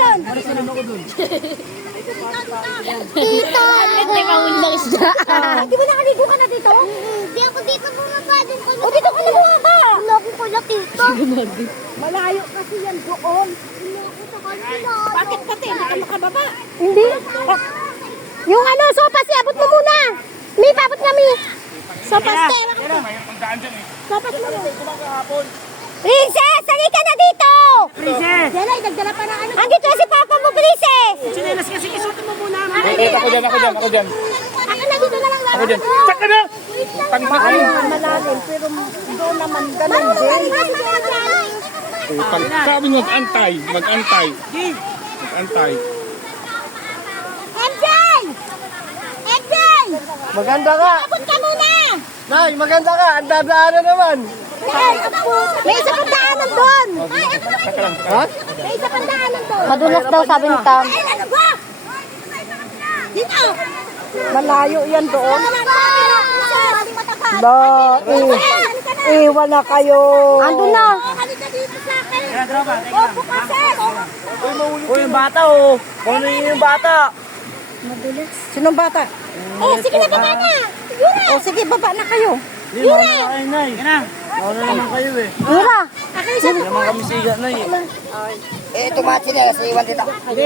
doon. Dito. Hindi ka ulang siya. Di ba nakaligo ka na dito? Hindi ako dito bumaba. O dito ka na bumaba. Wala akong kula dito. Malayo kasi yan doon. Bakit pati? Hindi ka makababa. Hindi. Yung ano, sopas, abot mo muna. May paabot kami. Sopas, sopas mo. Princess, sali ka na dito. Princess! Jelay, nagdala pa na ano. Andito si Papa mo, Princess. Sinelas kasi isutin mo muna. Ako dyan. Ako na dito na lang. Ako dyan. Saka na! Malalim, pero doon naman ganun din. Sabi mag-antay. Mag-antay. MJ! MJ! Maganda ka! Abot ka muna! Nay, maganda ka! Ang dadaanan naman! May isa pang daanan doon! Ha? May isa pang daanan doon! Madulas daw sabi ni Tam. Ay, ano ba? Dito! Malayo yan doon. Iwan na kayo. Andun na. Halika dito sa akin! Kaya tropa, Opo kasi! Uy, yung bata oh! Kung yung bata! Sinong bata? Oh, sige na, baba na! Yura! O sige, baba na kayo. Yura! Ay, nay! Yan na! Mauna naman kayo eh. Mira. Akin siya. Hindi naman kami siga, nay. Eh, tumachi na. Iwan kita.